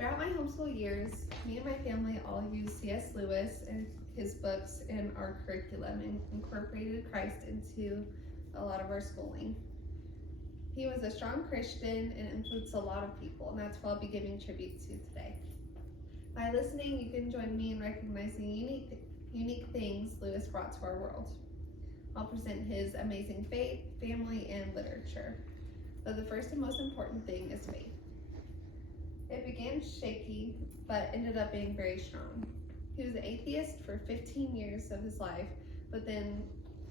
Throughout my homeschool years, me and my family all used C.S. Lewis and his books in our curriculum and incorporated Christ into a lot of our schooling. He was a strong Christian and influenced a lot of people, and that's what I'll be giving tribute to today. By listening, you can join me in recognizing unique things Lewis brought to our world. I'll present his amazing faith, family, and literature. But the first and most important thing is faith. It began shaky, but ended up being very strong. He was an atheist for 15 years of his life, but then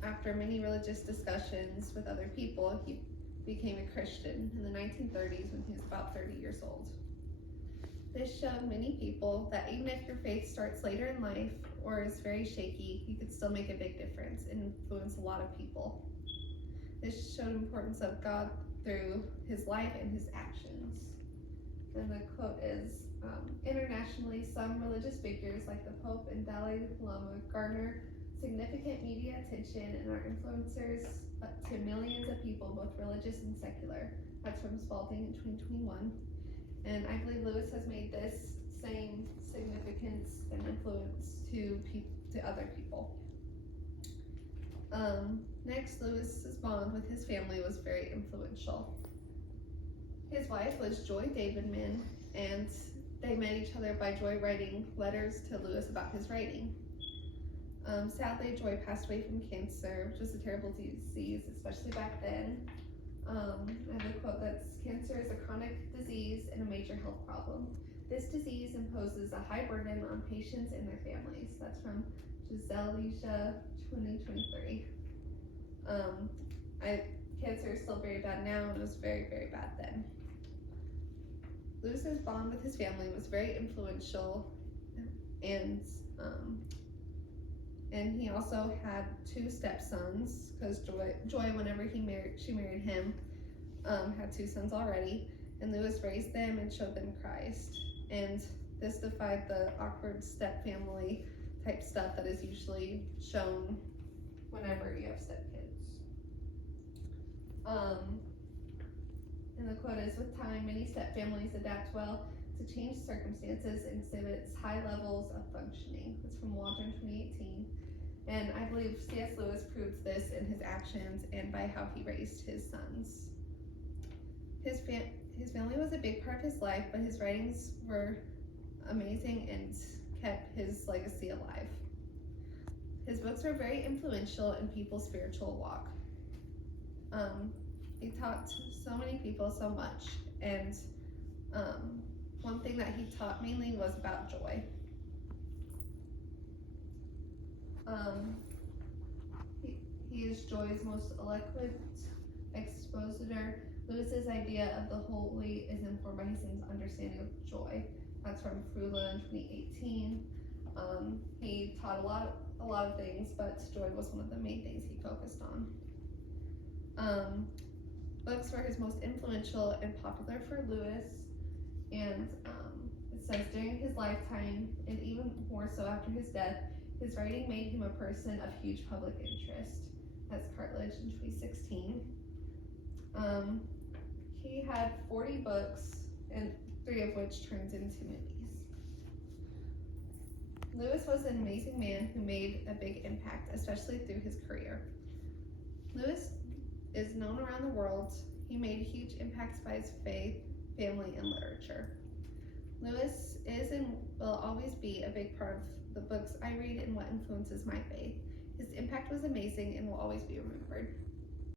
after many religious discussions with other people, he became a Christian in the 1930s when he was about 30 years old. This showed many people that even if your faith starts later in life or is very shaky, you could still make a big difference and influence a lot of people. This showed the importance of God through his life and his actions. And the quote is, internationally, some religious figures like the Pope and Dalai Lama garner significant media attention and are influencers to millions of people, both religious and secular. That's from Spalding in 2021. And I believe Lewis has made this same significance and influence to other people. Next, Lewis's bond with his family was very influential. His wife was Joy Davidman, and they met each other by Joy writing letters to Lewis about his writing. Sadly, Joy passed away from cancer, which was a terrible disease, especially back then. I have a quote that's, "Cancer is a chronic disease and a major health problem. This disease imposes a high burden on patients and their families." That's from Giselle Leisha, 2023. Cancer is still very bad now, and it was very, very bad then. Lewis's bond with his family was very influential, and he also had two stepsons, because Joy, whenever she married him, had two sons already, and Lewis raised them and showed them Christ. And this defied the awkward step-family type stuff that is usually shown whenever you have stepkids. And the quote is, "With time, many step-families adapt well to changed circumstances and exhibits high levels of functioning." That's from Waldron 2018. And I believe C.S. Lewis proves this in his actions and by how he raised his sons. His family was a big part of his life, but his writings were amazing and kept his legacy alive. His books were very influential in people's spiritual walk. He taught so many people so much, and one thing that he taught mainly was about joy. He is joy's most eloquent expositor. Lewis's idea of the holy is informed by his understanding of joy. That's from Frula in 2018. He taught a lot of things, but joy was one of the main things he focused on. Books were his most influential and popular for Lewis, and it says during his lifetime, and even more so after his death, his writing made him a person of huge public interest. That's Cartledge in 2016. He had 40 books, and 3 of which turned into movies. Lewis was an amazing man who made a big impact, especially through his career. Lewis is known around the world. He made huge impacts by his faith, family, and literature. Lewis is and will always be a big part of the books I read and what influences my faith. His impact was amazing and will always be remembered.